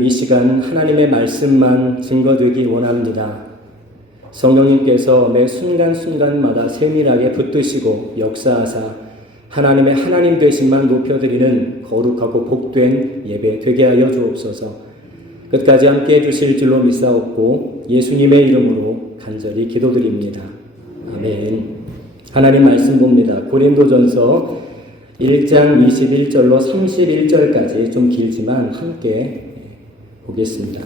이 시간 하나님의 말씀만 증거되기 원합니다. 성령님께서 매 순간순간마다 세밀하게 붙드시고 역사하사 하나님의 하나님 되심만 높여드리는 거룩하고 복된 예배 되게 하여 주옵소서. 끝까지 함께 해주실 줄로 믿사옵고 예수님의 이름으로 간절히 기도드립니다. 아멘. 하나님 말씀 봅니다. 고린도전서 1장 21절로 31절까지 좀 길지만 함께 보겠습니다.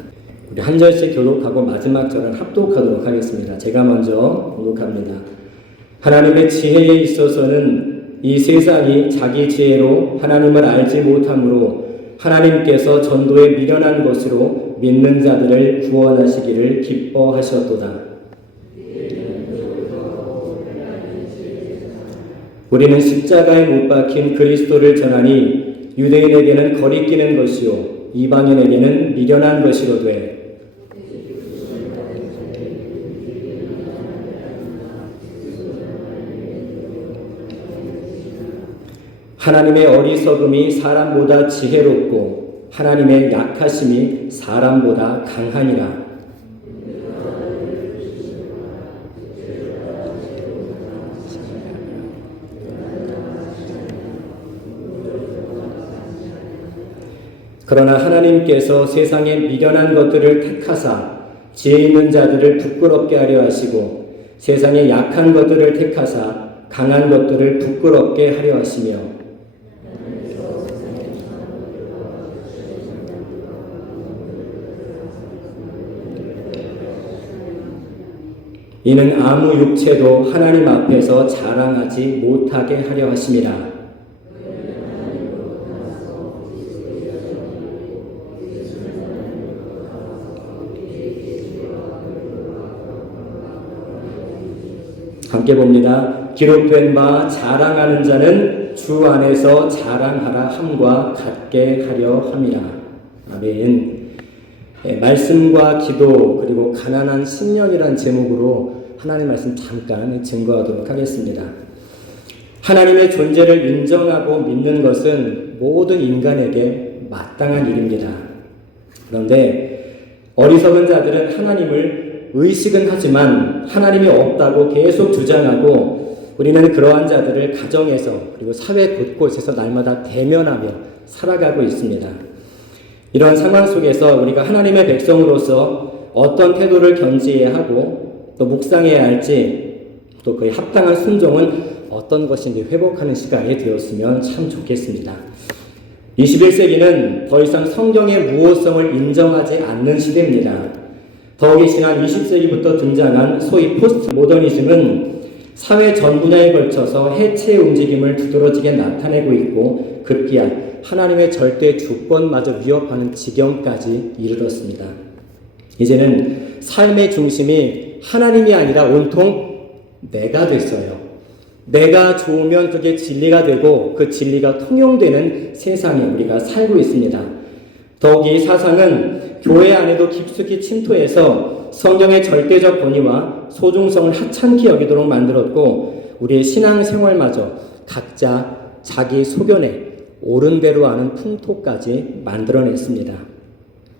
우리 한 절씩 교독하고 마지막 절은 합독하도록 하겠습니다. 제가 먼저 교독합니다. 하나님의 지혜에 있어서는 이 세상이 자기 지혜로 하나님을 알지 못함으로 하나님께서 전도에 미련한 것으로 믿는 자들을 구원하시기를 기뻐하셨도다. 우리는 십자가에 못 박힌 그리스도를 전하니 유대인에게는 거리끼는 것이요 이방인에게는 미련한 것이로되 하나님의 어리석음이 사람보다 지혜롭고 하나님의 약하심이 사람보다 강하니라. 그러나 하나님께서 세상에 미련한 것들을 택하사 지혜 있는 자들을 부끄럽게 하려 하시고 세상에 약한 것들을 택하사 강한 것들을 부끄럽게 하려 하시며 이는 아무 육체도 하나님 앞에서 자랑하지 못하게 하려 하심이라. 함께 봅니다. 기록된 바 자랑하는 자는 주 안에서 자랑하라 함과 같게 하려 함이라. 아멘. 말씀과 기도 그리고 가난한 신년이란 제목으로 하나님의 말씀 잠깐 증거하도록 하겠습니다. 하나님의 존재를 인정하고 믿는 것은 모든 인간에게 마땅한 일입니다. 그런데 어리석은 자들은 하나님을 의식은 하지만 하나님이 없다고 계속 주장하고 우리는 그러한 자들을 가정에서 그리고 사회 곳곳에서 날마다 대면하며 살아가고 있습니다. 이러한 상황 속에서 우리가 하나님의 백성으로서 어떤 태도를 견지해야 하고 또 묵상해야 할지 또 그에 합당한 순종은 어떤 것인지 회복하는 시간이 되었으면 참 좋겠습니다. 21세기는 더 이상 성경의 무호성을 인정하지 않는 시대입니다. 더욱이 지난 20세기부터 등장한 소위 포스트 모더니즘은 사회 전 분야에 걸쳐서 해체의 움직임을 두드러지게 나타내고 있고 급기야 하나님의 절대 주권마저 위협하는 지경까지 이르렀습니다. 이제는 삶의 중심이 하나님이 아니라 온통 내가 됐어요. 내가 좋으면 그게 진리가 되고 그 진리가 통용되는 세상에 우리가 살고 있습니다. 더욱이 사상은 교회 안에도 깊숙이 침투해서 성경의 절대적 권위와 소중성을 하찮게 여기도록 만들었고 우리의 신앙생활마저 각자 자기 소견에 옳은 대로 하는 풍토까지 만들어냈습니다.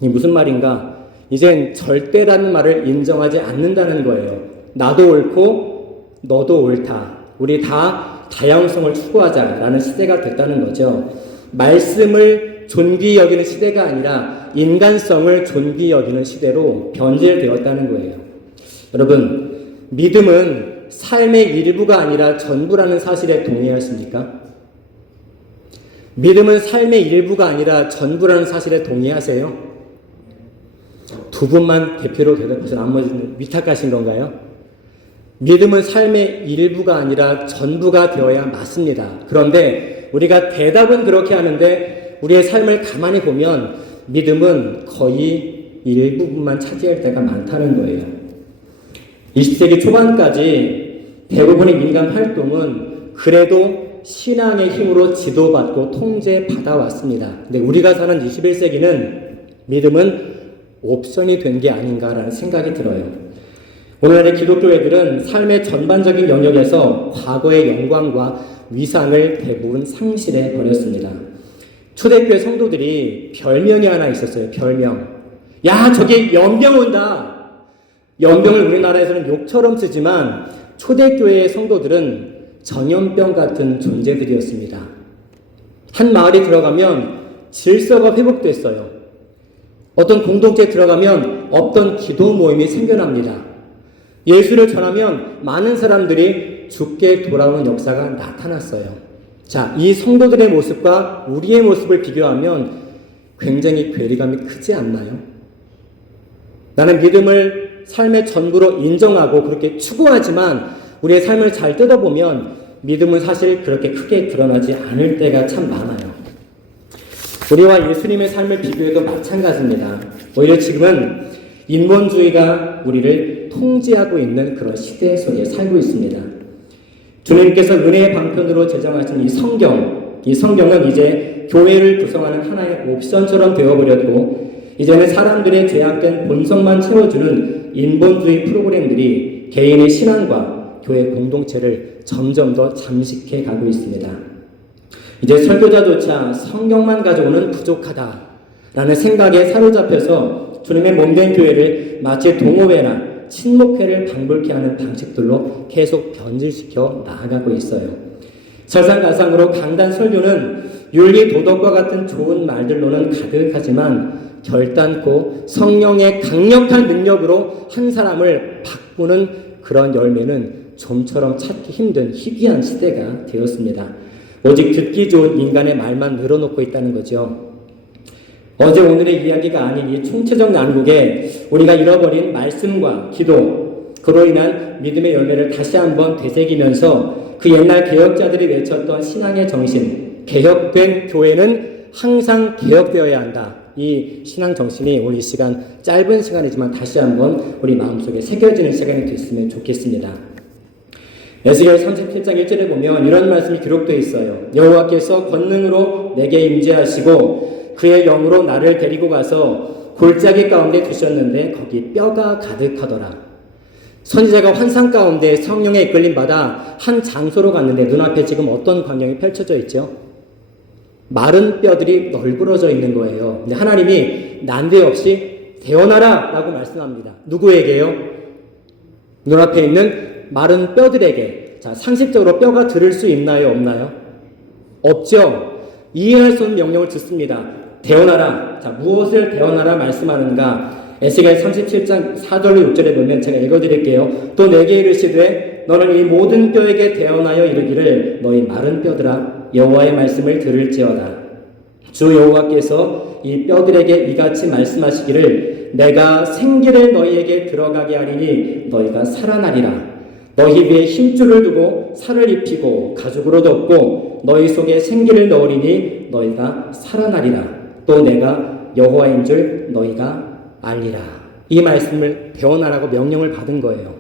이 무슨 말인가? 이젠 절대라는 말을 인정하지 않는다는 거예요. 나도 옳고 너도 옳다. 우리 다 다양성을 추구하자라는 시대가 됐다는 거죠. 말씀을 존귀히 여기는 시대가 아니라 인간성을 존귀히 여기는 시대로 변질되었다는 거예요. 여러분, 믿음은 삶의 일부가 아니라 전부라는 사실에 동의하십니까? 믿음은 삶의 일부가 아니라 전부라는 사실에 동의하세요? 두 분만 대표로 대답해서 나머지는 위탁하신 건가요? 믿음은 삶의 일부가 아니라 전부가 되어야 맞습니다. 그런데 우리가 대답은 그렇게 하는데 우리의 삶을 가만히 보면 믿음은 거의 일부분만 차지할 때가 많다는 거예요. 20세기 초반까지 대부분의 민간 활동은 그래도 신앙의 힘으로 지도받고 통제받아왔습니다. 근데 우리가 사는 21세기는 믿음은 옵션이 된 게 아닌가라는 생각이 들어요. 오늘날의 기독교회들은 삶의 전반적인 영역에서 과거의 영광과 위상을 대부분 상실해 버렸습니다. 초대교회 성도들이 별명이 하나 있었어요. 별명. 야, 저기 연병 온다. 연병을 우리나라에서는 욕처럼 쓰지만 초대교회의 성도들은 전염병 같은 존재들이었습니다. 한 마을에 들어가면 질서가 회복됐어요. 어떤 공동체에 들어가면 없던 기도 모임이 생겨납니다. 예수를 전하면 많은 사람들이 죽게 돌아오는 역사가 나타났어요. 자, 이 성도들의 모습과 우리의 모습을 비교하면 굉장히 괴리감이 크지 않나요? 나는 믿음을 삶의 전부로 인정하고 그렇게 추구하지만 우리의 삶을 잘 뜯어보면 믿음은 사실 그렇게 크게 드러나지 않을 때가 참 많아요. 우리와 예수님의 삶을 비교해도 마찬가지입니다. 오히려 지금은 인본주의가 우리를 통제하고 있는 그런 시대 속에 살고 있습니다. 주님께서 은혜의 방편으로 제정하신 이 성경은 이제 교회를 구성하는 하나의 옵션처럼 되어버렸고 이제는 사람들의 죄악된 본성만 채워주는 인본주의 프로그램들이 개인의 신앙과 교회 공동체를 점점 더 잠식해 가고 있습니다. 이제 설교자조차 성경만 가져오는 부족하다라는 생각에 사로잡혀서 주님의 몸된 교회를 마치 동호회나 친목회를 방불케 하는 방식들로 계속 변질시켜 나아가고 있어요. 설상가상으로 강단 설교는 윤리 도덕과 같은 좋은 말들로는 가득하지만 결단코 성령의 강력한 능력으로 한 사람을 바꾸는 그런 열매는 좀처럼 찾기 힘든 희귀한 시대가 되었습니다. 오직 듣기 좋은 인간의 말만 늘어놓고 있다는 거죠. 어제 오늘의 이야기가 아닌 이 총체적 난국에 우리가 잃어버린 말씀과 기도, 그로 인한 믿음의 열매를 다시 한번 되새기면서 그 옛날 개혁자들이 외쳤던 신앙의 정신, 개혁된 교회는 항상 개혁되어야 한다. 이 신앙 정신이 오늘 이 시간, 짧은 시간이지만 다시 한번 우리 마음속에 새겨지는 시간이 됐으면 좋겠습니다. 에스겔 37장 1절에 보면 이런 말씀이 기록되어 있어요. 여호와께서 권능으로 내게 임재하시고 그의 영으로 나를 데리고 가서 골짜기 가운데 두셨는데 거기 뼈가 가득하더라. 선지자가 환상 가운데 성령에 이끌림 받아 한 장소로 갔는데 눈앞에 지금 어떤 광경이 펼쳐져 있죠? 마른 뼈들이 널브러져 있는 거예요. 근데 하나님이 난데없이 태어나라 라고 말씀합니다. 누구에게요? 눈앞에 있는 마른 뼈들에게. 자, 상식적으로 뼈가 들을 수 있나요? 없나요? 없죠. 이해할 수 없는 명령을 듣습니다. 태어나라. 자, 무엇을 태어나라 말씀하는가? 에스겔 37장 4절로 6절에 보면 제가 읽어드릴게요. 또 내게 이르시되 너는 이 모든 뼈에게 태어나여 이르기를 너희 마른 뼈들아 여호와의 말씀을 들을지어다. 주 여호와께서 이 뼈들에게 이같이 말씀하시기를 내가 생기를 너희에게 들어가게 하리니 너희가 살아나리라. 너희 위에 힘줄을 두고 살을 입히고 가죽으로 덮고 너희 속에 생기를 넣으리니 너희가 살아나리라. 또 내가 여호와인 줄 너희가 알리라. 이 말씀을 대언하라고 명령을 받은 거예요.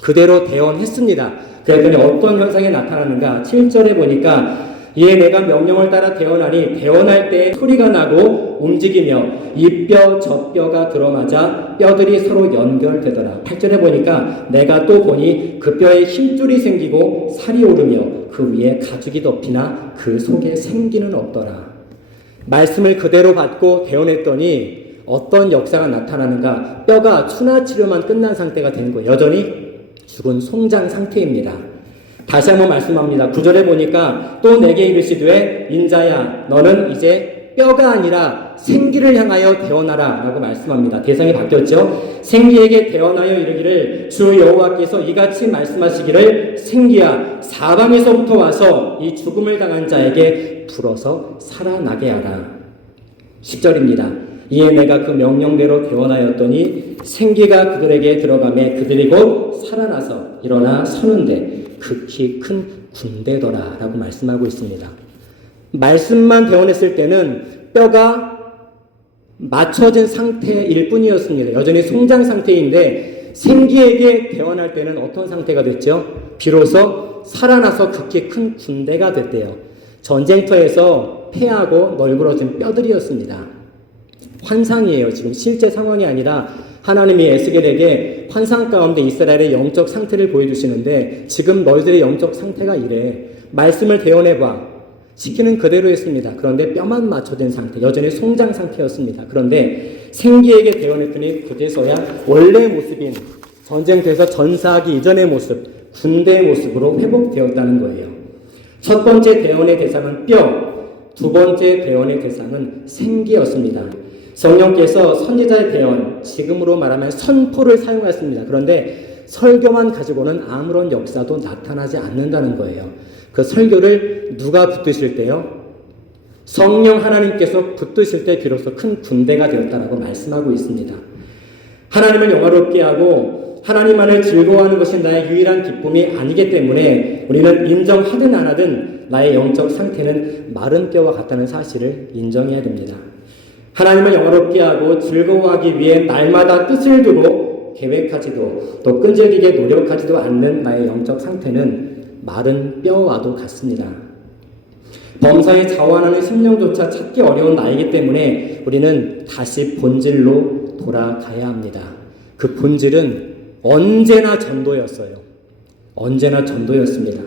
그대로 대언했습니다. 그랬더니 어떤 현상이 나타나는가? 7절에 보니까 이에 내가 명령을 따라 대언하니 대언할 때 소리가 나고 움직이며 이 뼈 저 뼈가 들어맞아 뼈들이 서로 연결되더라. 8절에 보니까 내가 또 보니 그 뼈에 힘줄이 생기고 살이 오르며 그 위에 가죽이 덮이나 그 속에 생기는 없더라. 말씀을 그대로 받고 대언했더니 어떤 역사가 나타나는가? 뼈가 추나 치료만 끝난 상태가 된 거예요. 여전히 죽은 송장 상태입니다. 다시 한번 말씀합니다. 9절에 보니까 또 내게 이르시되 인자야 너는 이제 뼈가 아니라 생기를 향하여 대언하라 라고 말씀합니다. 대상이 바뀌었죠. 생기에게 대언하여 이르기를 주 여호와께서 이같이 말씀하시기를 생기야 사방에서부터 와서 이 죽음을 당한 자에게 불어서 살아나게 하라. 10절입니다. 이에 내가 그 명령대로 대언하였더니 생기가 그들에게 들어가매 그들이 곧 살아나서 일어나 서는데 극히 큰 군대더라 라고 말씀하고 있습니다. 말씀만 대언했을 때는 뼈가 맞춰진 상태일 뿐이었습니다. 여전히 송장 상태인데 생기에게 대언할 때는 어떤 상태가 됐죠? 비로소 살아나서 극히 큰 군대가 됐대요. 전쟁터에서 패하고 널브러진 뼈들이었습니다. 환상이에요. 지금 실제 상황이 아니라 하나님이 에스겔에게 환상 가운데 이스라엘의 영적 상태를 보여주시는데 지금 너희들의 영적 상태가 이래. 말씀을 대언해봐. 시키는 그대로 했습니다. 그런데 뼈만 맞춰진 상태, 여전히 송장 상태였습니다. 그런데 생기에게 대언했더니 그제서야 원래 모습인 전쟁터에서 전사하기 이전의 모습, 군대의 모습으로 회복되었다는 거예요. 첫 번째 대언의 대상은 뼈, 두 번째 대언의 대상은 생기였습니다. 성령께서 선지자의 대언, 지금으로 말하면 선포를 사용했습니다. 그런데 설교만 가지고는 아무런 역사도 나타나지 않는다는 거예요. 그 설교를 누가 붙드실 때요? 성령 하나님께서 붙드실 때 비로소 큰 군대가 되었다라고 말씀하고 있습니다. 하나님을 영화롭게 하고 하나님만을 즐거워하는 것이 나의 유일한 기쁨이 아니기 때문에 우리는 인정하든 안 하든 나의 영적 상태는 마른 뼈와 같다는 사실을 인정해야 됩니다. 하나님을 영화롭게 하고 즐거워하기 위해 날마다 뜻을 두고 계획하지도 또 끈질기게 노력하지도 않는 나의 영적 상태는 마른 뼈와도 같습니다. 범사에 자원하는 심령조차 찾기 어려운 나이기 때문에 우리는 다시 본질로 돌아가야 합니다. 그 본질은 언제나 전도였어요. 언제나 전도였습니다.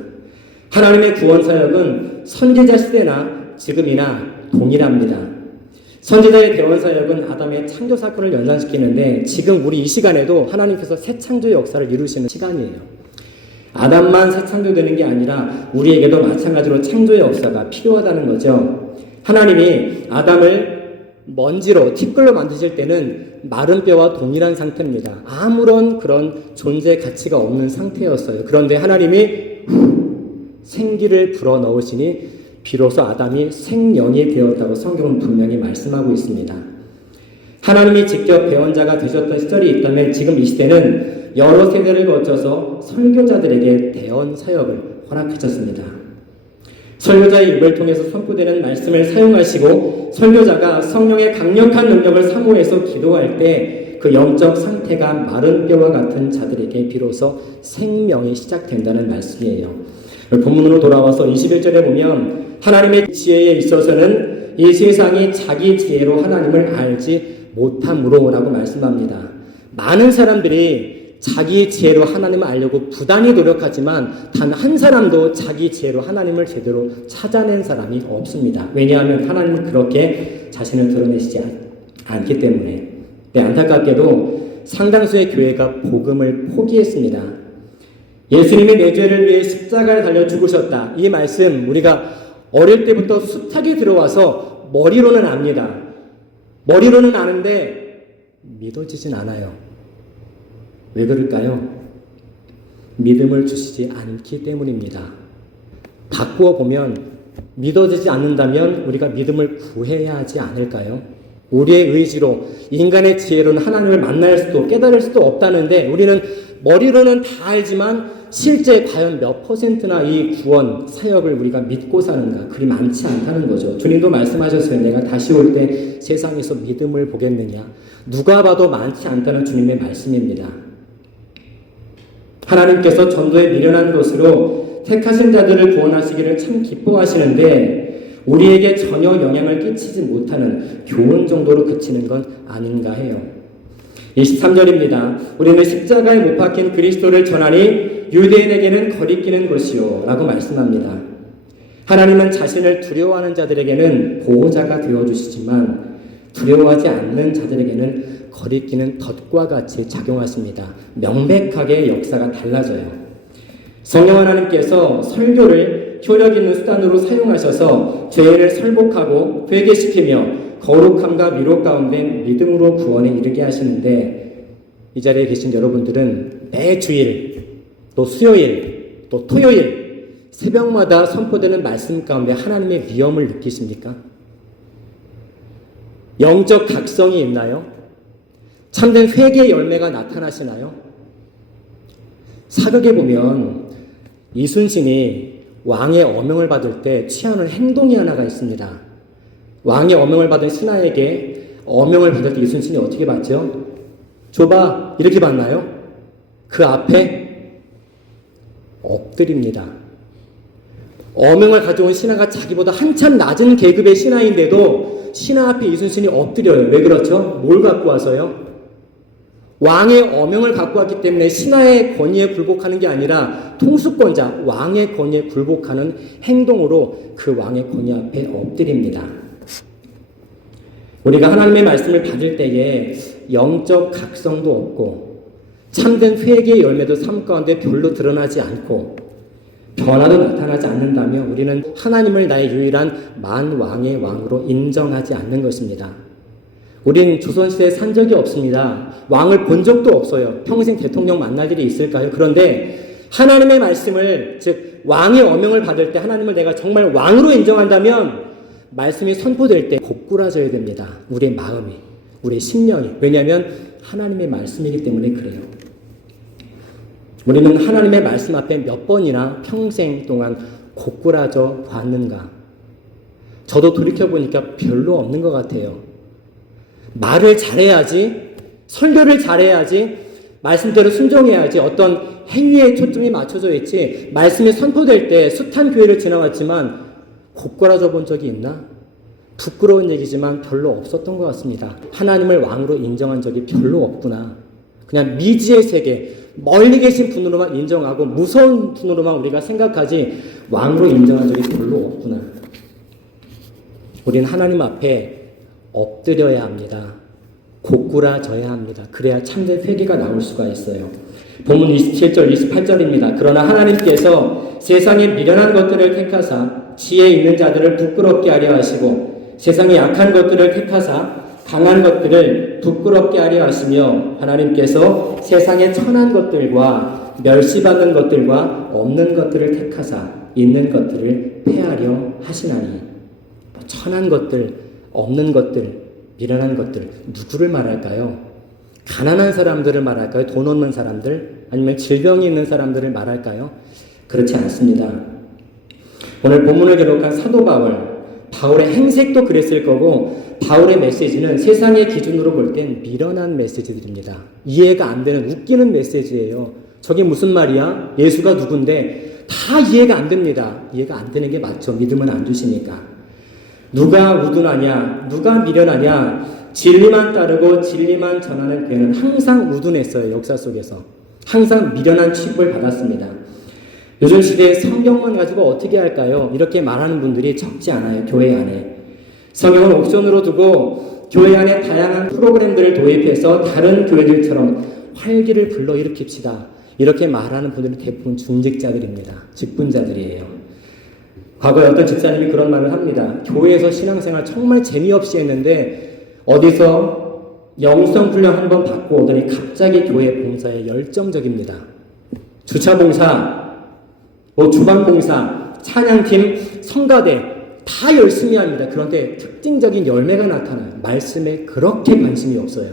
하나님의 구원 사역은 선지자 시대나 지금이나 동일합니다. 선지자의 대원 사역은 아담의 창조 사건을 연상시키는데 지금 우리 이 시간에도 하나님께서 새 창조 역사를 이루시는 시간이에요. 아담만 새 창조되는 게 아니라 우리에게도 마찬가지로 창조의 역사가 필요하다는 거죠. 하나님이 아담을 먼지로 티끌로 만드실 때는 마른 뼈와 동일한 상태입니다. 아무런 그런 존재 가치가 없는 상태였어요. 그런데 하나님이 생기를 불어넣으시니 비로소 아담이 생명이 되었다고 성경은 분명히 말씀하고 있습니다. 하나님이 직접 배원자가 되셨던 시절이 있다면 지금 이 시대는 여러 세대를 거쳐서 설교자들에게 대언 사역을 허락하셨습니다. 설교자의 입을 통해서 선포되는 말씀을 사용하시고 설교자가 성령의 강력한 능력을 사모해서 기도할 때 그 영적 상태가 마른 뼈와 같은 자들에게 비로소 생명이 시작된다는 말씀이에요. 본문으로 돌아와서 21절에 보면 하나님의 지혜에 있어서는 이 세상이 자기 지혜로 하나님을 알지 못함으로 라고 말씀합니다. 많은 사람들이 자기 지혜로 하나님을 알려고 부단히 노력하지만 단 한 사람도 자기 지혜로 하나님을 제대로 찾아낸 사람이 없습니다. 왜냐하면 하나님은 그렇게 자신을 드러내시지 않기 때문에. 네, 안타깝게도 상당수의 교회가 복음을 포기했습니다. 예수님이 내 죄를 위해 십자가에 달려 죽으셨다. 이 말씀 우리가 어릴 때부터 숱하게 들어와서 머리로는 압니다. 머리로는 아는데 믿어지진 않아요. 왜 그럴까요? 믿음을 주시지 않기 때문입니다. 바꾸어 보면 믿어지지 않는다면 우리가 믿음을 구해야 하지 않을까요? 우리의 의지로 인간의 지혜로는 하나님을 만날 수도 깨달을 수도 없다는데 우리는 머리로는 다 알지만 실제 과연 몇 퍼센트나 이 구원 사역을 우리가 믿고 사는가 그리 많지 않다는 거죠. 주님도 말씀하셨어요. 내가 다시 올 때 세상에서 믿음을 보겠느냐. 누가 봐도 많지 않다는 주님의 말씀입니다. 하나님께서 전도에 미련한 것으로 택하신 자들을 구원하시기를 참 기뻐하시는데 우리에게 전혀 영향을 끼치지 못하는 교훈 정도로 그치는 건 아닌가 해요. 23절입니다. 우리는 십자가에 못 박힌 그리스도를 전하니 유대인에게는 거리끼는 것이요 라고 말씀합니다. 하나님은 자신을 두려워하는 자들에게는 보호자가 되어주시지만 두려워하지 않는 자들에게는 거리끼는 덫과 같이 작용하십니다. 명백하게 역사가 달라져요. 성령 하나님께서 설교를 효력 있는 수단으로 사용하셔서 죄인을 설복하고 회개시키며 거룩함과 위로 가운데 믿음으로 구원에 이르게 하시는데 이 자리에 계신 여러분들은 매 주일 또 수요일 또 토요일 새벽마다 선포되는 말씀 가운데 하나님의 위엄을 느끼십니까? 영적 각성이 있나요? 참된 회개의 열매가 나타나시나요? 사극에 보면 이순신이 왕의 어명을 받을 때 취하는 행동이 하나가 있습니다. 왕의 어명을 받은 신하에게 어명을 받을 때 이순신이 어떻게 받죠? 줘봐 이렇게 받나요? 그 앞에 엎드립니다. 어명을 가져온 신하가 자기보다 한참 낮은 계급의 신하인데도 신하 앞에 이순신이 엎드려요. 왜 그렇죠? 뭘 갖고 와서요? 왕의 어명을 갖고 왔기 때문에 신하의 권위에 굴복하는 게 아니라 통수권자, 왕의 권위에 굴복하는 행동으로 그 왕의 권위 앞에 엎드립니다. 우리가 하나님의 말씀을 받을 때에 영적 각성도 없고 참된 회개의 열매도 삶 가운데 별로 드러나지 않고 변화도 나타나지 않는다면 우리는 하나님을 나의 유일한 만왕의 왕으로 인정하지 않는 것입니다. 우린 조선시대에 산 적이 없습니다. 왕을 본 적도 없어요. 평생 대통령 만날 일이 있을까요? 그런데 하나님의 말씀을, 즉 왕의 어명을 받을 때 하나님을 내가 정말 왕으로 인정한다면 말씀이 선포될 때 고꾸라져야 됩니다. 우리의 마음이, 우리의 심령이. 왜냐하면 하나님의 말씀이기 때문에 그래요. 우리는 하나님의 말씀 앞에 몇 번이나 평생 동안 고꾸라져 봤는가? 저도 돌이켜보니까 별로 없는 것 같아요. 말을 잘해야지, 설교를 잘해야지, 말씀대로 순종해야지 어떤 행위에 초점이 맞춰져 있지, 말씀이 선포될 때 숱한 교회를 지나왔지만 고꾸라져 본 적이 있나? 부끄러운 얘기지만 별로 없었던 것 같습니다. 하나님을 왕으로 인정한 적이 별로 없구나. 그냥 미지의 세계, 멀리 계신 분으로만 인정하고 무서운 분으로만 우리가 생각하지 왕으로 인정한 적이 별로 없구나. 우리는 하나님 앞에 엎드려야 합니다. 고꾸라져야 합니다. 그래야 참된 회개가 나올 수가 있어요. 본문 27절, 28절입니다. 그러나 하나님께서 세상의 미련한 것들을 택하사 지혜 있는 자들을 부끄럽게 하려 하시고 세상의 약한 것들을 택하사 강한 것들을 부끄럽게 하려 하시며 하나님께서 세상의 천한 것들과 멸시받는 것들과 없는 것들을 택하사 있는 것들을 폐하려 하시나니. 천한 것들, 없는 것들, 미련한 것들, 누구를 말할까요? 가난한 사람들을 말할까요? 돈 없는 사람들? 아니면 질병이 있는 사람들을 말할까요? 그렇지 않습니다. 오늘 본문을 기록한 사도 바울의 행색도 그랬을 거고 바울의 메시지는 세상의 기준으로 볼 땐 미련한 메시지들입니다. 이해가 안 되는 웃기는 메시지예요. 저게 무슨 말이야? 예수가 누군데? 다 이해가 안 됩니다. 이해가 안 되는 게 맞죠. 믿음은 안 주시니까. 누가 우둔하냐? 누가 미련하냐? 진리만 따르고 진리만 전하는 교회는 항상 우둔했어요. 역사 속에서. 항상 미련한 취급을 받았습니다. 요즘 시대에 성경만 가지고 어떻게 할까요? 이렇게 말하는 분들이 적지 않아요. 교회 안에. 성경을 옵션으로 두고 교회 안에 다양한 프로그램들을 도입해서 다른 교회들처럼 활기를 불러일으킵시다. 이렇게 말하는 분들은 대부분 중직자들입니다. 직분자들이에요. 과거에 어떤 집사님이 그런 말을 합니다. 교회에서 신앙생활 정말 재미없이 했는데 어디서 영성훈련 한번 받고 오더니 갑자기 교회 봉사에 열정적입니다. 주차봉사, 주방봉사, 찬양팀, 성가대 다 열심히 합니다. 그런데 특징적인 열매가 나타나요. 말씀에 그렇게 관심이 없어요.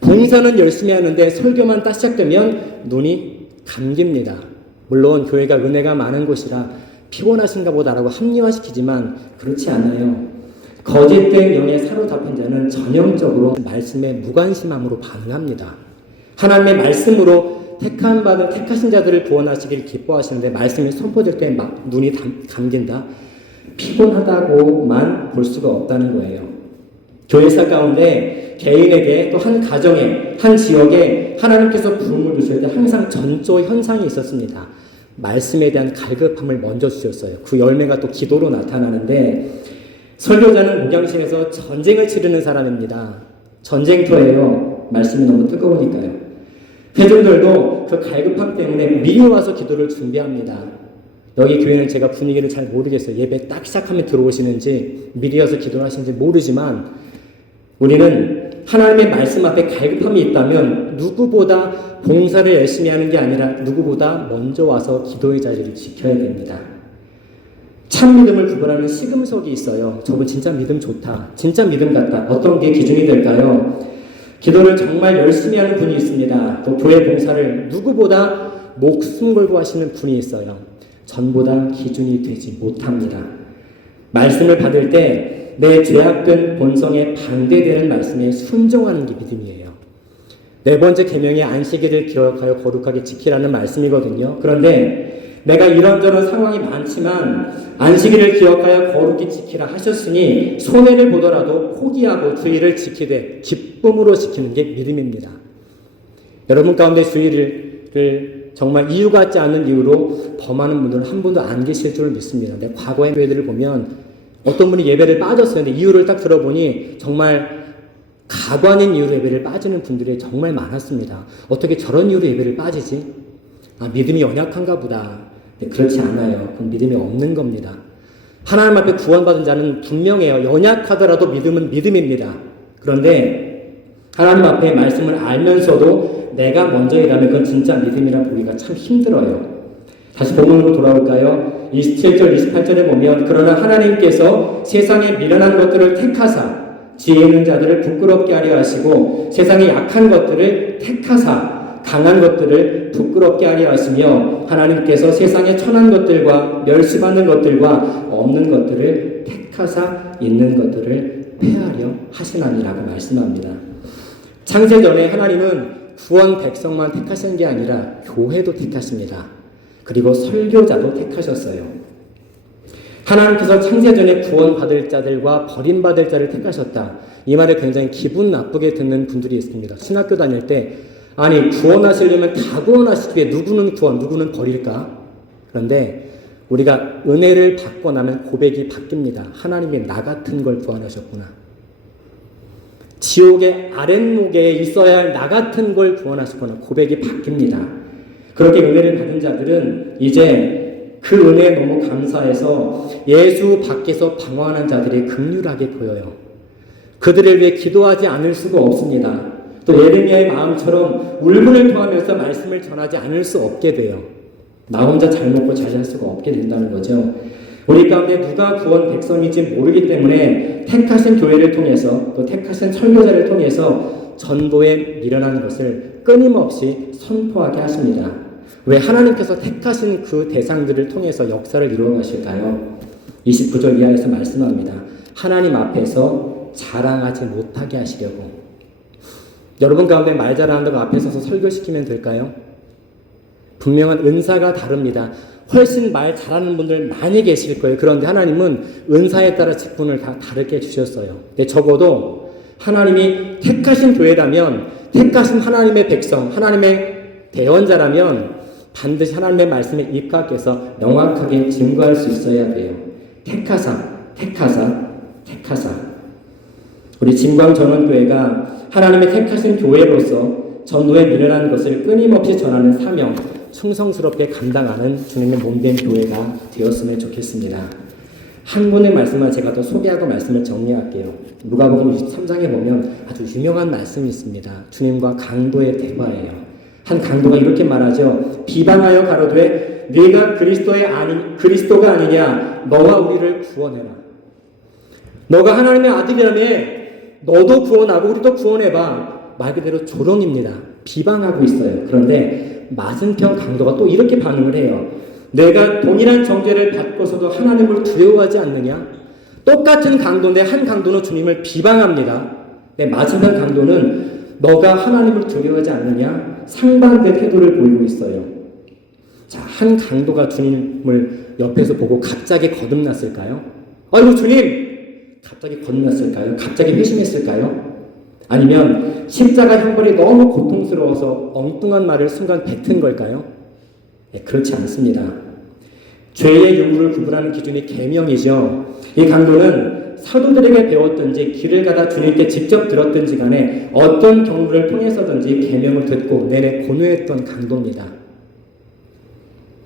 봉사는 열심히 하는데 설교만 딱 시작되면 눈이 감깁니다. 물론 교회가 은혜가 많은 곳이라 피곤하신가 보다라고 합리화시키지만 그렇지 않아요. 거짓된 영에 사로잡힌 자는 전형적으로 말씀에 무관심함으로 반응합니다. 하나님의 말씀으로 택하신 자들을 구원하시길 기뻐하시는데 말씀이 선포될 때 막 눈이 감긴다. 피곤하다고만 볼 수가 없다는 거예요. 교회사 가운데 개인에게 또 한 가정에 한 지역에 하나님께서 부름을 주실 때 항상 전조 현상이 있었습니다. 말씀에 대한 갈급함을 먼저 주셨어요. 그 열매가 또 기도로 나타나는데 설교자는 목양실에서 전쟁을 치르는 사람입니다. 전쟁터예요. 말씀이 너무 뜨거우니까요. 회중들도 그 갈급함 때문에 미리 와서 기도를 준비합니다. 여기 교회는 제가 분위기를 잘 모르겠어요. 예배 딱 시작하면 들어오시는지 미리 와서 기도를 하시는지 모르지만 우리는 하나님의 말씀 앞에 갈급함이 있다면 누구보다 봉사를 열심히 하는 게 아니라 누구보다 먼저 와서 기도의 자리를 지켜야 됩니다. 참 믿음을 구분하는 시금석이 있어요. 저분 진짜 믿음 좋다. 진짜 믿음 같다. 어떤 게 기준이 될까요? 기도를 정말 열심히 하는 분이 있습니다. 또 교회 봉사를 누구보다 목숨 걸고 하시는 분이 있어요. 전보다 기준이 되지 못합니다. 말씀을 받을 때 내 죄악된 본성에 반대되는 말씀에 순종하는 게 믿음이에요. 네 번째 계명의 안식일을 기억하여 거룩하게 지키라는 말씀이거든요. 그런데 내가 이런저런 상황이 많지만 안식일을 기억하여 거룩히 지키라 하셨으니 손해를 보더라도 포기하고 주일을 지키되 기쁨으로 지키는 게 믿음입니다. 여러분 가운데 주일을 정말 이유 같지 않은 이유로 범하는 분들은 한 분도 안 계실 줄 믿습니다. 내 과거의 교회들을 보면 어떤 분이 예배를 빠졌어요. 근데 이유를 딱 들어보니 정말 가관인 이유로 예배를 빠지는 분들이 정말 많았습니다. 어떻게 저런 이유로 예배를 빠지지? 믿음이 연약한가 보다. 그렇지 않아요. 그건 믿음이 없는 겁니다. 하나님 앞에 구원받은 자는 분명해요. 연약하더라도 믿음은 믿음입니다. 그런데 하나님 앞에 말씀을 알면서도 내가 먼저 일하면 그건 진짜 믿음이라 보기가 참 힘들어요. 다시 본문으로 돌아올까요? 27절, 28절에 보면 그러나 하나님께서 세상에 미련한 것들을 택하사 지혜 있는 자들을 부끄럽게 하려 하시고 세상에 약한 것들을 택하사 강한 것들을 부끄럽게 하려 하시며 하나님께서 세상에 천한 것들과 멸시받는 것들과 없는 것들을 택하사 있는 것들을 폐하려 하시나니라고 말씀합니다. 창세전에 하나님은 구원 백성만 택하신 게 아니라 교회도 택하십니다. 그리고 설교자도 택하셨어요. 하나님께서 창세전에 구원받을 자들과 버림받을 자를 택하셨다. 이 말을 굉장히 기분 나쁘게 듣는 분들이 있습니다. 신학교 다닐 때 아니 구원하시려면 다 구원하시기에 누구는 구원, 누구는 버릴까? 그런데 우리가 은혜를 받고 나면 고백이 바뀝니다. 하나님이 나 같은 걸 구원하셨구나. 지옥의 아랫목에 있어야 할 나 같은 걸 구원하셨구나. 고백이 바뀝니다. 그렇게 은혜를 받은 자들은 이제 그 은혜에 너무 감사해서 예수 밖에서 방황하는 자들이 극률하게 보여요. 그들을 위해 기도하지 않을 수가 없습니다. 또 예레미야의 마음처럼 울분을 토하면서 말씀을 전하지 않을 수 없게 돼요. 나 혼자 잘 먹고 잘 살 수가 없게 된다는 거죠. 우리 가운데 누가 구원 백성인지 모르기 때문에 택하신 교회를 통해서 또 택하신 설교자를 통해서 전도에 미련한 것을 끊임없이 선포하게 하십니다. 왜 하나님께서 택하신 그 대상들을 통해서 역사를 이루어 가실까요? 29절 이하에서 말씀합니다. 하나님 앞에서 자랑하지 못하게 하시려고. 여러분 가운데 말 잘하는 거 앞에 서서 설교시키면 될까요? 분명한 은사가 다릅니다. 훨씬 말 잘하는 분들 많이 계실 거예요. 그런데 하나님은 은사에 따라 직분을 다 다르게 주셨어요. 근데 적어도 하나님이 택하신 교회라면, 택하신 하나님의 백성, 하나님의 대원자라면 반드시 하나님의 말씀에 입각해서 명확하게 증거할 수 있어야 돼요. 택하사. 우리 진광전원교회가 하나님의 택하신 교회로서 전도에 미련한 것을 끊임없이 전하는 사명, 충성스럽게 감당하는 주님의 몸된 교회가 되었으면 좋겠습니다. 한 분의 말씀을 제가 더 소개하고 말씀을 정리할게요. 누가복음 23장에 보면 아주 유명한 말씀이 있습니다. 주님과 강도의 대화예요. 한 강도가 이렇게 말하죠. 비방하여 가로되 네가 그리스도가 아니냐 너와 우리를 구원해라. 너가 하나님의 아들이라며 너도 구원하고 우리도 구원해봐. 말 그대로 조롱입니다. 비방하고 있어요. 그런데 맞은편 강도가 또 이렇게 반응을 해요. 내가 동일한 정죄를 받고서도 하나님을 두려워하지 않느냐? 똑같은 강도인데 한 강도는 주님을 비방합니다. 맞은편 강도는 너가 하나님을 두려워하지 않느냐? 상반된 태도를 보이고 있어요. 자, 한 강도가 주님을 옆에서 보고 갑자기 거듭났을까요? 아이고 주님! 갑자기 거듭났을까요? 갑자기 회심했을까요? 아니면 십자가 형벌이 너무 고통스러워서 엉뚱한 말을 순간 뱉은 걸까요? 네, 그렇지 않습니다. 죄의 유무를 구분하는 기준이 계명이죠. 이 강도는 사도들에게 배웠든지 길을 가다 주님께 직접 들었든지 간에 어떤 경우를 통해서든지 계명을 듣고 내내 고뇌했던 강도입니다.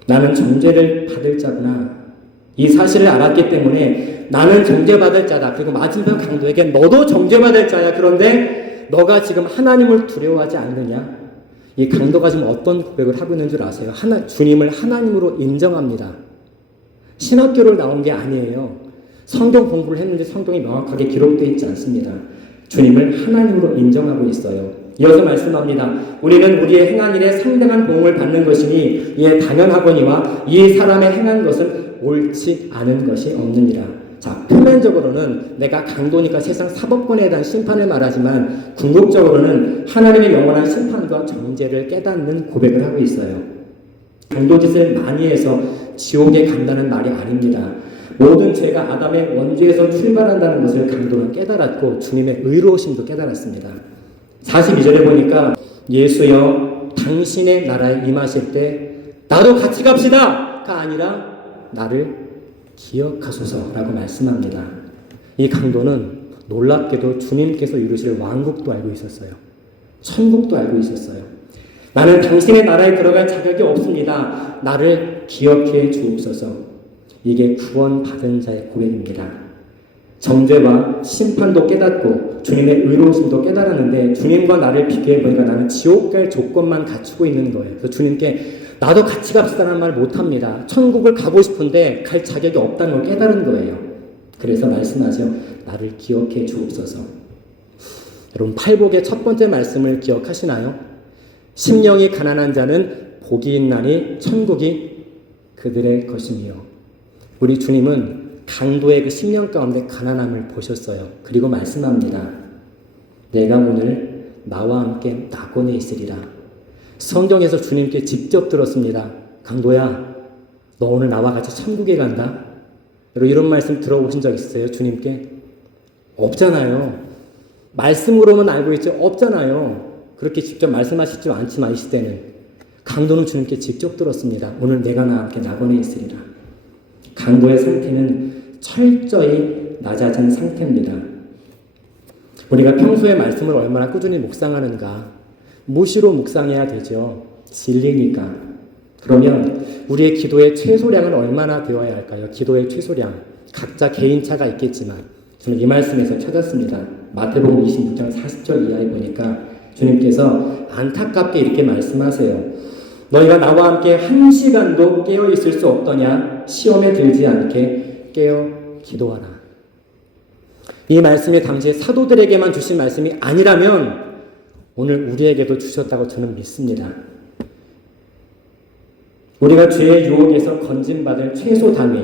나는 정죄를 받을 자구나. 이 사실을 알았기 때문에 나는 정죄받을 자다. 그리고 맞은편 강도에게 너도 정죄받을 자야. 그런데 너가 지금 하나님을 두려워하지 않느냐? 이 강도가 지금 어떤 고백을 하고 있는 줄 아세요? 주님을 하나님으로 인정합니다. 신학교를 나온 게 아니에요. 성경 공부를 했는데 성경이 명확하게 기록되어 있지 않습니다. 주님을 하나님으로 인정하고 있어요. 이어서 말씀합니다. 우리는 우리의 행한 일에 상당한 보응을 받는 것이니 이에 당연하거니와 이 사람의 행한 것은 옳지 않은 것이 없느니라. 자, 표면적으로는 내가 강도니까 세상 사법권에 대한 심판을 말하지만 궁극적으로는 하나님의 영원한 심판과 정죄를 깨닫는 고백을 하고 있어요. 강도짓을 많이 해서 지옥에 간다는 말이 아닙니다. 모든 죄가 아담의 원죄에서 출발한다는 것을 강도는 깨달았고 주님의 의로우심도 깨달았습니다. 42절에 보니까 예수여 당신의 나라에 임하실 때 나도 같이 갑시다가 아니라 나를 기억하소서라고 말씀합니다. 이 강도는 놀랍게도 주님께서 이루실 왕국도 알고 있었어요. 천국도 알고 있었어요. 나는 당신의 나라에 들어갈 자격이 없습니다. 나를 기억해 주옵소서. 이게 구원받은 자의 고백입니다. 정죄와 심판도 깨닫고 주님의 의로우심도 깨달았는데 주님과 나를 비교해보니까 나는 지옥 갈 조건만 갖추고 있는 거예요. 그래서 주님께 나도 같이 갑시다라는 말 못합니다. 천국을 가고 싶은데 갈 자격이 없다는 걸 깨달은 거예요. 그래서 말씀하죠. 나를 기억해 주옵소서. 여러분 팔복의 첫 번째 말씀을 기억하시나요? 심령이 가난한 자는 복이 있나니 천국이 그들의 것이니요. 우리 주님은 강도의 그 심령 가운데 가난함을 보셨어요. 그리고 말씀합니다. 내가 오늘 나와 함께 낙원에 있으리라. 성경에서 주님께 직접 들었습니다. 강도야, 너 오늘 나와 같이 천국에 간다. 여러분 이런 말씀 들어보신 적 있어요? 주님께? 없잖아요. 말씀으로만 알고 있죠. 없잖아요. 그렇게 직접 말씀하시지 않지만 이 시대는 강도는 주님께 직접 들었습니다. 오늘 내가 나와 함께 낙원에 있으리라. 강도의 상태는 철저히 낮아진 상태입니다. 우리가 평소에 말씀을 얼마나 꾸준히 묵상하는가? 무시로 묵상해야 되죠. 진리니까. 그러면 우리의 기도의 최소량은 얼마나 되어야 할까요? 기도의 최소량. 각자 개인차가 있겠지만 저는 이 말씀에서 찾았습니다. 마태복음 26장 40절 이하에 보니까 주님께서 안타깝게 이렇게 말씀하세요. 너희가 나와 함께 한 시간도 깨어 있을 수 없더냐? 시험에 들지 않게 깨어 기도하라. 이 말씀이 당시에 사도들에게만 주신 말씀이 아니라면 오늘 우리에게도 주셨다고 저는 믿습니다. 우리가 죄의 유혹에서 건진받을 최소 단위,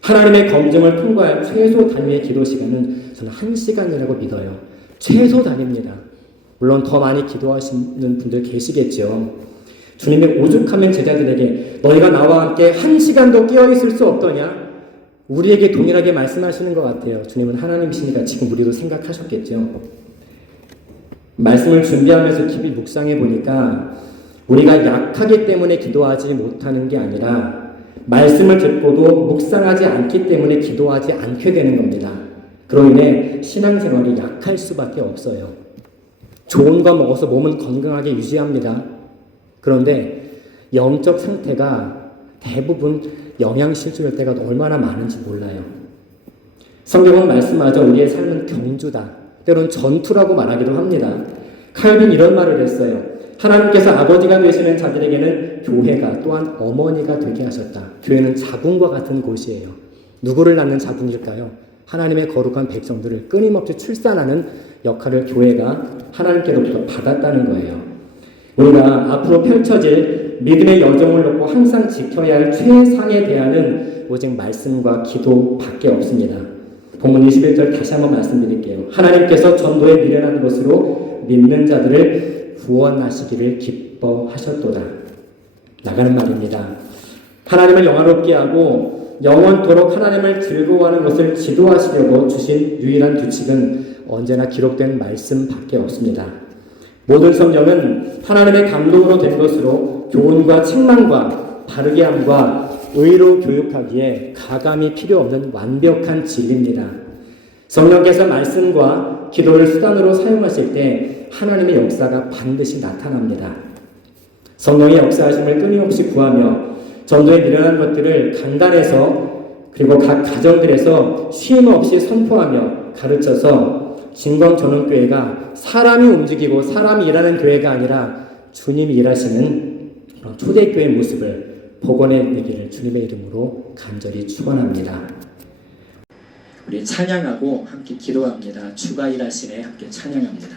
하나님의 검증을 통과할 최소 단위의 기도 시간은 저는 1시간이라고 믿어요. 최소 단위입니다. 물론 더 많이 기도하시는 분들 계시겠죠. 주님의 오죽하면 제자들에게 너희가 나와 함께 1시간도 깨어있을 수 없더냐? 우리에게 동일하게 말씀하시는 것 같아요. 주님은 하나님이시니까 지금 우리도 생각하셨겠죠. 말씀을 준비하면서 깊이 묵상해 보니까 우리가 약하기 때문에 기도하지 못하는 게 아니라 말씀을 듣고도 묵상하지 않기 때문에 기도하지 않게 되는 겁니다. 그로 인해 신앙생활이 약할 수밖에 없어요. 좋은 거 먹어서 몸은 건강하게 유지합니다. 그런데 영적 상태가 대부분 영양실조일 때가 얼마나 많은지 몰라요. 성경은 말씀하죠. 우리의 삶은 경주다. 때로는 전투라고 말하기도 합니다. 칼빈 이런 말을 했어요. 하나님께서 아버지가 되시는 자들에게는 교회가 또한 어머니가 되게 하셨다. 교회는 자궁과 같은 곳이에요. 누구를 낳는 자궁일까요? 하나님의 거룩한 백성들을 끊임없이 출산하는 역할을 교회가 하나님께로부터 받았다는 거예요. 우리가 앞으로 펼쳐질 믿음의 여정을 놓고 항상 지켜야 할 최상의 대안은 오직 말씀과 기도밖에 없습니다. 본문 21절 다시 한번 말씀드릴게요. 하나님께서 전도에 미련한 것으로 믿는 자들을 구원하시기를 기뻐하셨도다. 나가는 말입니다. 하나님을 영화롭게 하고 영원토록 하나님을 즐거워하는 것을 지도하시려고 주신 유일한 규칙은 언제나 기록된 말씀밖에 없습니다. 모든 성경은 하나님의 감동으로 된 것으로 교훈과 책망과 바르게 함과 의로 교육하기에 가감이 필요 없는 완벽한 진리입니다. 성령께서 말씀과 기도를 수단으로 사용하실 때 하나님의 역사가 반드시 나타납니다. 성령의 역사하심을 끊임없이 구하며 전도에 미련한 것들을 강단에서 그리고 각 가정들에서 쉼 없이 선포하며 가르쳐서 진광전원교회가 사람이 움직이고 사람이 일하는 교회가 아니라 주님이 일하시는 초대교회의 모습을 복원해내기를 주님의 이름으로 간절히 축원합니다. 우리 찬양하고 함께 기도합니다. 주가 일하시네 함께 찬양합니다.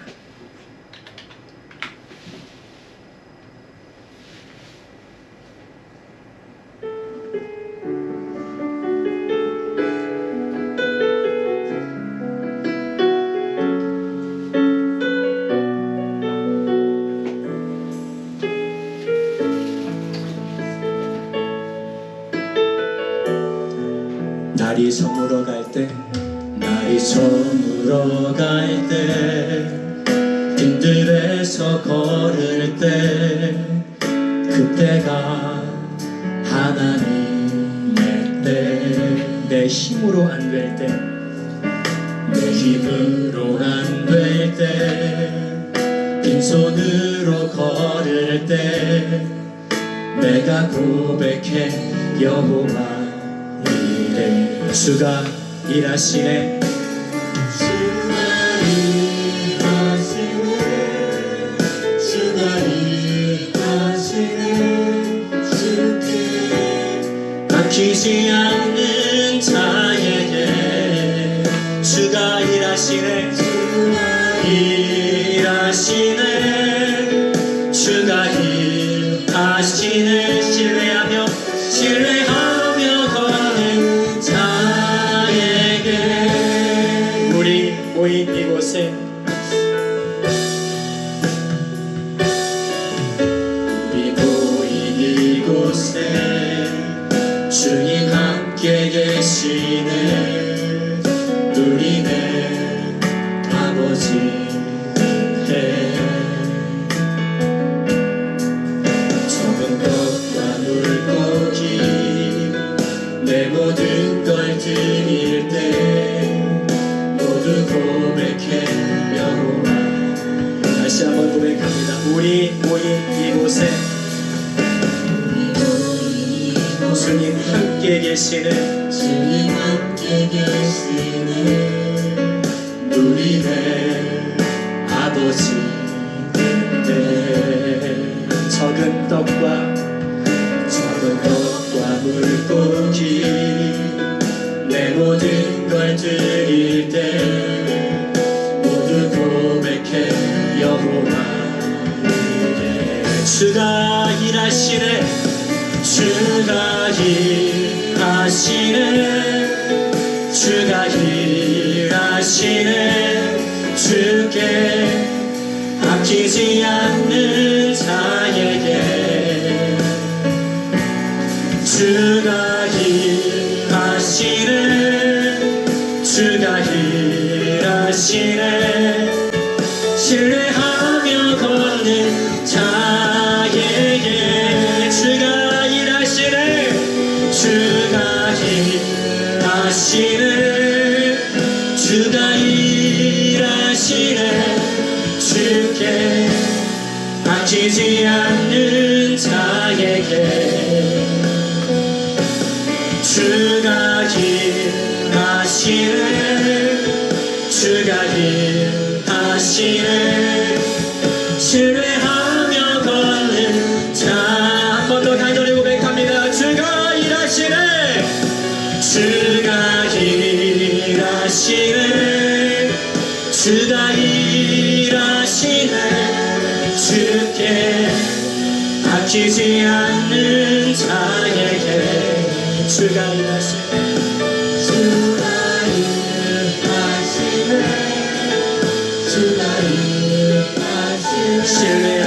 날이 저물어 갈 때, 날이 저물어 갈 때, 빈들에서 걸을 때, 그때가 하나님의 때. 내 힘으로 안 될 때, 내 힘으로 안 될 때, 빈손으로 걸을 때, 내가 고백해 여호와 이래. 주가 일하시네. 주가 일하시네. 주가 일하시네. 주께 막히지 않는 자에게 주가 일하시네. 주가 일하시네. 주가 일하시네. 신뢰하며 걷는 자에게. 우리 모인 이곳에, 우리 모인 이곳에 주님 함께 계시네. 우리네 아버지 내 모든 걸 드릴 때 모두 고백해 여호와. 다시 한번 고백합니다. 우리 모인 이곳에 주님 함께 계시는, 주님 함께 계시는 우리네 아버지 때. 적은 떡과 물고기 내 모든 걸 드릴 때 모두 고백해 여호와 이래. 주가 일하시네. 주가 일하시네. 주가 일하시네. 주께 아끼지 않는 자에게 주가 일하시네. 주가 일하시네. 신뢰하며 걷는 자에게 주가 일하시네. 주가 일하시네. 주가 일하시네. 주께 아끼지 않는 자에게 주가 일하시네. 주가 일하시네. 신뢰하며 걷는 자. 한 번 더 간절히 고백합니다. 주가 일하시네. 주가 일하시네. 주가 일하시네. 주께 아끼지 않는 자에게 주가 일하시네. 주가 일하시네. 주가 일하시네.